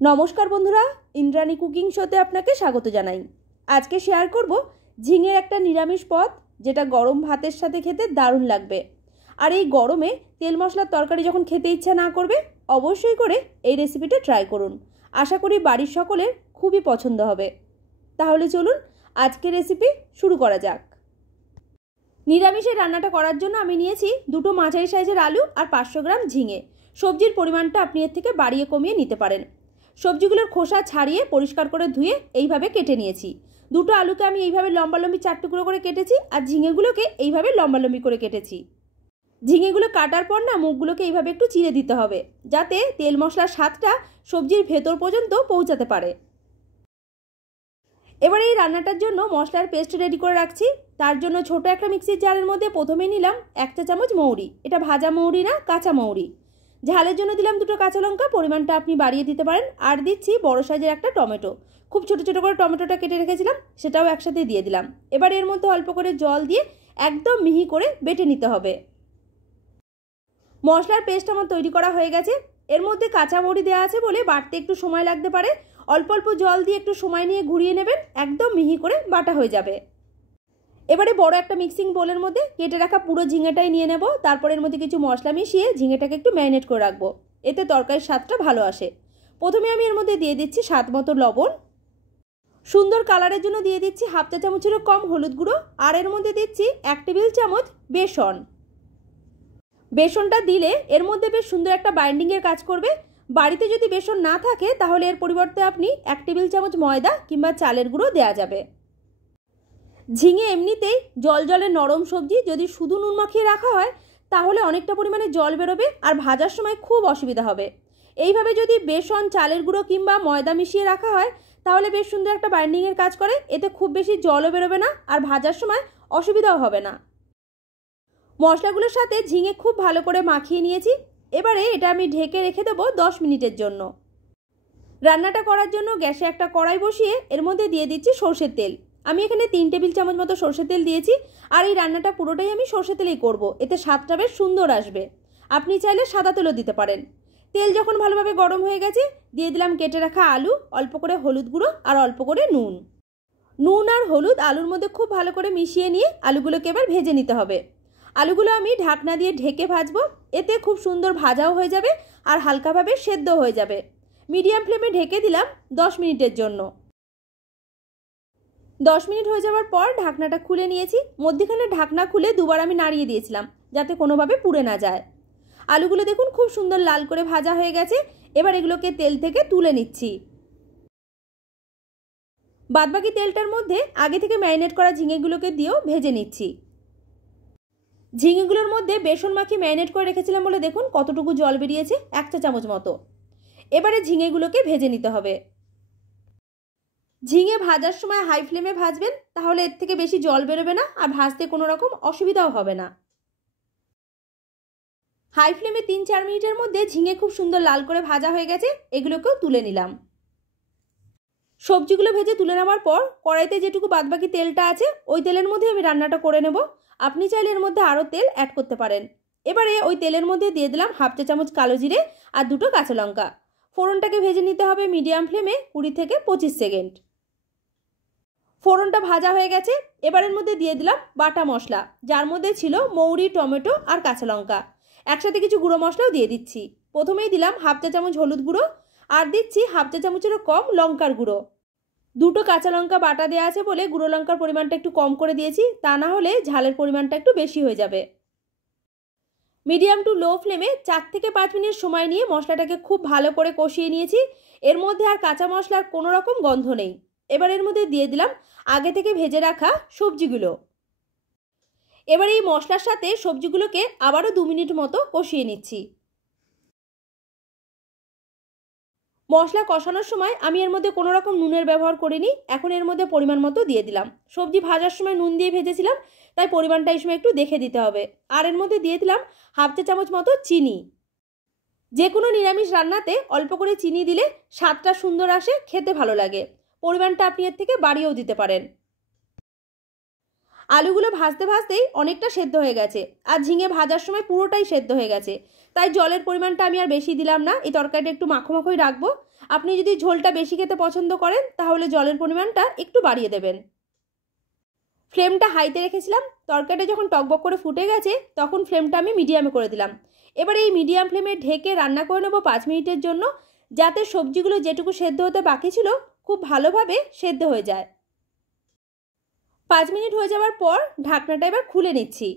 নমস্কার বন্ধুরা, ইন্দ্রাণী কুকিং শোতে আপনাকে স্বাগত জানাই। আজকে শেয়ার করব ঝিঙের একটা নিরামিষ পদ, যেটা গরম ভাতের সাথে খেতে দারুণ লাগবে। আর এই গরমে তেল মশলার তরকারি যখন খেতে ইচ্ছা না করবে, অবশ্যই করে এই রেসিপিটা ট্রাই করুন। আশা করি বাড়ির সকলের খুবই পছন্দ হবে। তাহলে চলুন আজকের রেসিপি শুরু করা যাক। নিরামিষের রান্নাটা করার জন্য আমি নিয়েছি দুটো মাঝারি সাইজের আলু আর 500 গ্রাম ঝিঙে। সবজির পরিমাণটা আপনি এর থেকে বাড়িয়ে কমিয়ে নিতে পারেন। সবজিগুলোর খোসা ছাড়িয়ে পরিষ্কার করে ধুয়ে এইভাবে কেটে নিয়েছি। দুটো আলুকে আমি এইভাবে লম্বালম্বি 4 টুকরো করে কেটেছি, আর ঝিঙেগুলোকে এইভাবে লম্বালম্বি করে কেটেছি। ঝিঙেগুলো কাটার পর না মুখগুলোকে এইভাবে একটু চিড়ে দিতে হবে, যাতে তেল মশলার স্বাদটা সবজির ভেতর পর্যন্ত পৌঁছাতে পারে। এবার এই রান্নাটার জন্য মশলার পেস্ট রেডি করে রাখছি। তার জন্য ছোট একটা মিক্সির জারের মধ্যে প্রথমে নিলাম 1 চা চামচ মৌরি। এটা ভাজা মৌরি না, কাঁচা মৌরি। ঝালের জন্য দিলাম দুটো কাঁচা লঙ্কা, পরিমাণটা আপনি বাড়িয়ে দিতে পারেন। আর দিচ্ছি বড় সাইজের একটা টমেটো। খুব ছোট ছোট করে টমেটোটা কেটে রেখেছিলাম, সেটাও একসাথে দিয়ে দিলাম। এবার এর মধ্যে অল্প করে জল দিয়ে একদম মিহি করে বেটে নিতে হবে। মশলার পেস্ট আমার তৈরি করা হয়ে গেছে। এর মধ্যে কাঁচা মৌরি দেওয়া আছে বলে বাটতে একটু সময় লাগতে পারে। অল্প অল্প জল দিয়ে একটু সময় নিয়ে ঘুরিয়ে নেবেন, একদম মিহি করে বাটা হয়ে যাবে। এবারে বড় একটা মিক্সিং বোলের মধ্যে কেটে রাখা পুরো ঝিঙেটাই নিয়ে নেব। তারপর এর মধ্যে কিছু মশলা মিশিয়ে ঝিঙেটাকে একটু ম্যারিনেট করে রাখবো, এতে তরকারির স্বাদটা ভালো আসে। প্রথমে আমি এর মধ্যে দিয়ে দিচ্ছি স্বাদ মতো লবণ। সুন্দর কালারের জন্য দিয়ে দিচ্ছি 1/2 চা চামচেরও কম হলুদ গুঁড়ো। আর এর মধ্যে দিচ্ছি 1 টেবিল চামচ বেসন। বেসনটা দিলে এর মধ্যে বেশ সুন্দর একটা বাইন্ডিংয়ের কাজ করবে। বাড়িতে যদি বেসন না থাকে তাহলে এর পরিবর্তে আপনি 1 টেবিল চামচ ময়দা কিংবা চালের গুঁড়ো দেওয়া যাবে। ঝিঙে এমনিতেই জল জলে নরম সবজি, যদি শুধু নুন মাখিয়ে রাখা হয় তাহলে অনেকটা পরিমাণে জল বেরোবে আর ভাজার সময় খুব অসুবিধা হবে। এইভাবে যদি বেসন, চালের গুঁড়ো কিংবা ময়দা মিশিয়ে রাখা হয় তাহলে বেশ সুন্দর একটা বাইন্ডিংয়ের কাজ করে। এতে খুব বেশি জলও বেরোবে না আর ভাজার সময় অসুবিধাও হবে না। মশলাগুলোর সাথে ঝিঙে খুব ভালো করে মাখিয়ে নিয়েছি। এবারে এটা আমি ঢেকে রেখে দেবো 10 মিনিটের জন্য। রান্নাটা করার জন্য গ্যাসে একটা কড়াই বসিয়ে এর মধ্যে দিয়ে দিচ্ছি সর্ষের তেল। আমি এখানে 3 টেবিল চামচ মতো সর্ষের তেল দিয়েছি। আর এই রান্নাটা পুরোটাই আমি সর্ষের তেলেই করব, এতে স্বাদটা বেশ সুন্দর আসবে। আপনি চাইলে সাদা তেলও দিতে পারেন। তেল যখন ভালোভাবে গরম হয়ে গেছে দিয়ে দিলাম কেটে রাখা আলু, অল্প করে হলুদ গুঁড়ো আর অল্প করে নুন। নুন আর হলুদ আলুর মধ্যে খুব ভালো করে মিশিয়ে নিয়ে আলুগুলোকে এবার ভেজে নিতে হবে। আলুগুলো আমি ঢাকনা দিয়ে ঢেকে ভাজবো, এতে খুব সুন্দর ভাজাও হয়ে যাবে আর হালকাভাবে সেদ্ধ হয়ে যাবে। মিডিয়াম ফ্লেমে ঢেকে দিলাম 10 মিনিটের জন্য। 10 মিনিট হয়ে যাওয়ার পর ঢাকনাটা খুলে নিয়েছি। মধ্যখানে ঢাকনা খুলে দুবার আমি নাড়িয়ে দিয়েছিলাম, যাতে কোনোভাবে পুড়ে না যায়। আলুগুলো দেখুন খুব সুন্দর লাল করে ভাজা হয়ে গেছে। এবার এগুলোকে তেল থেকে তুলে নিচ্ছি। বাদবাকি তেলটার মধ্যে আগে থেকে ম্যারিনেট করা ঝিঙেগুলোকে দিয়েও ভেজে নিচ্ছি। ঝিঙেগুলোর মধ্যে বেসন মাখিয়ে ম্যারিনেট করে রেখেছিলাম বলে দেখুন কতটুকু জল বেরিয়েছে, 1 চা চামচ মতো। এবারে ঝিঙেগুলোকে ভেজে নিতে হবে। ঝিঙে ভাজার সময় হাই ফ্লেমে ভাজবেন, তাহলে এর থেকে বেশি জল বেরোবে না আর ভাজতে কোনো রকম অসুবিধাও হবে না। হাই ফ্লেমে 3-4 মিনিটের মধ্যে ঝিঙে খুব সুন্দর লাল করে ভাজা হয়ে গেছে। এগুলোকেও তুলে নিলাম। সবজিগুলো ভেজে তুলে নেওয়ার পর কড়াইতে যেটুকু বাদবাকি তেলটা আছে ওই তেলের মধ্যে আমি রান্নাটা করে নেব। আপনি চাইলে এর মধ্যে আরও তেল অ্যাড করতে পারেন। এবারে ওই তেলের মধ্যে দিয়ে দিলাম 1/2 চা চামচ কালো জিরে আর দুটো কাঁচা লঙ্কা। ফোড়নটাকে ভেজে নিতে হবে মিডিয়াম ফ্লেমে 20 থেকে 25 সেকেন্ড। ফোড়নটা ভাজা হয়ে গেছে। এবারের মধ্যে দিয়ে দিলাম বাটা মশলা, যার মধ্যে ছিল মৌরি, টমেটো আর কাঁচা লঙ্কা। একসাথে কিছু গুঁড়ো মশলাও দিয়ে দিচ্ছি। প্রথমেই দিলাম 1/2 চা চামচ হলুদ গুঁড়ো আর দিচ্ছি 1/2 চা চামচেরও কম লঙ্কার গুঁড়ো। দুটো কাঁচা লঙ্কা বাটা দেওয়া আছে বলে গুঁড়ো লঙ্কার পরিমাণটা একটু কম করে দিয়েছি, তা না হলে ঝালের পরিমাণটা একটু বেশি হয়ে যাবে। মিডিয়াম টু লো ফ্লেমে 4 থেকে 5 মিনিট সময় নিয়ে মশলাটাকে খুব ভালো করে কষিয়ে নিয়েছি। এর মধ্যে আর কাঁচা মশলার কোনো রকম গন্ধ নেই। এবার এর মধ্যে দিয়ে দিলাম আগে থেকে ভেজে রাখা সবজিগুলো। এবার এই মশলার সাথে সবজিগুলোকে আবারও 2 মিনিট মতো কষিয়ে নিচ্ছি। মশলা কষানোর সময় আমি এর মধ্যে কোনো রকম নুনের ব্যবহার করিনি। এখন এর মধ্যে পরিমাণ মতো দিয়ে দিলাম। সবজি ভাজার সময় নুন দিয়ে ভেজেছিলাম, তাই পরিমাণটা এই সময় একটু দেখে দিতে হবে। আর এর মধ্যে দিয়ে দিলাম 1/2 চা চামচ মতো চিনি। যে কোনো নিরামিষ রান্নাতে অল্প করে চিনি দিলে স্বাদটা সুন্দর আসে, খেতে ভালো লাগে। পরিমাণটা আপনি এর থেকে বাড়িয়েও দিতে পারেন। আলুগুলো ভাজতে ভাজতেই অনেকটা সেদ্ধ হয়ে গেছে আর ঝিঙে ভাজার সময় পুরোটাই সেদ্ধ হয়ে গেছে। তাই জলের পরিমাণটা আমি আর বেশি দিলাম না। এই তরকারিটা একটু মাখো মাখোই রাখবো। আপনি যদি ঝোলটা বেশি খেতে পছন্দ করেন তাহলে জলের পরিমাণটা একটু বাড়িয়ে দেবেন। ফ্লেমটা হাইতে রেখেছিলাম। তরকারিটা যখন টকবক করে ফুটে গেছে তখন ফ্লেমটা আমি মিডিয়ামে করে দিলাম। এবার এই মিডিয়াম ফ্লেমে ঢেকে রান্না করে নেবো 5 মিনিটের জন্য, যাতে সবজিগুলো যেটুকু সেদ্ধ হতে বাকি ছিল খুব ভালোভাবে সেদ্ধ হয়ে যায়। 5 মিনিট হয়ে যাওয়ার পর ঢাকনাটা এবার খুলে নিচ্ছি।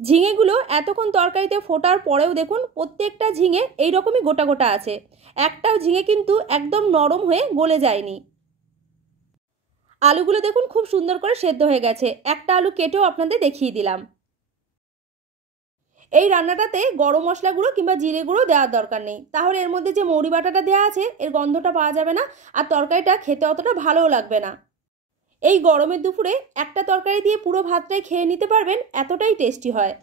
ঝিঙেগুলো এতক্ষণ তরকারিতে ফোটার পরেও দেখুন প্রত্যেকটা ঝিঙে এইরকমই গোটা গোটা আছে। একটাও ঝিঙে কিন্তু একদম নরম হয়ে গলে যায়নি। আলুগুলো দেখুন খুব সুন্দর করে সেদ্ধ হয়ে গেছে। একটা আলু কেটেও আপনাদের দেখিয়ে দিলাম। এই রান্নাটাতে গরম মশলা গুঁড়ো কিংবা জিরে গুঁড়ো দেওয়ার দরকার নেই, তাহলে এর মধ্যে যে মৌরি বাটাটা দেওয়া আছে এর গন্ধটা পাওয়া যাবে না আর তরকারিটা খেতে অতটা ভালোও লাগবে না। এই গরমের দুপুরে একটা তরকারি দিয়ে পুরো ভাতটাই খেয়ে নিতে পারবেন, এতটাই টেস্টি হয়।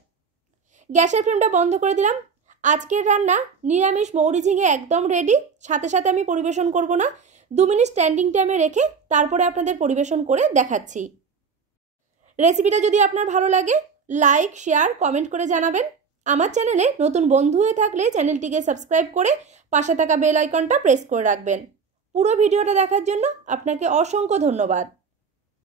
গ্যাসের ফ্লেমটা বন্ধ করে দিলাম। আজকের রান্না নিরামিষ মৌরি ঝিঙে একদম রেডি। সাথে সাথে আমি পরিবেশন করব না, 2 মিনিট স্ট্যান্ডিং টাইমে রেখে তারপরে আপনাদের পরিবেশন করে দেখাচ্ছি। রেসিপিটা যদি আপনার ভালো লাগে লাইক, শেয়ার, কমেন্ট করে জানাবেন। আমার চ্যানেলে নতুন বন্ধু হয়ে থাকলে চ্যানেলটিকে সাবস্ক্রাইব করে পাশে থাকা বেল আইকনটা প্রেস করে রাখবেন। পুরো ভিডিওটা দেখার জন্য আপনাকে অসংখ্য ধন্যবাদ।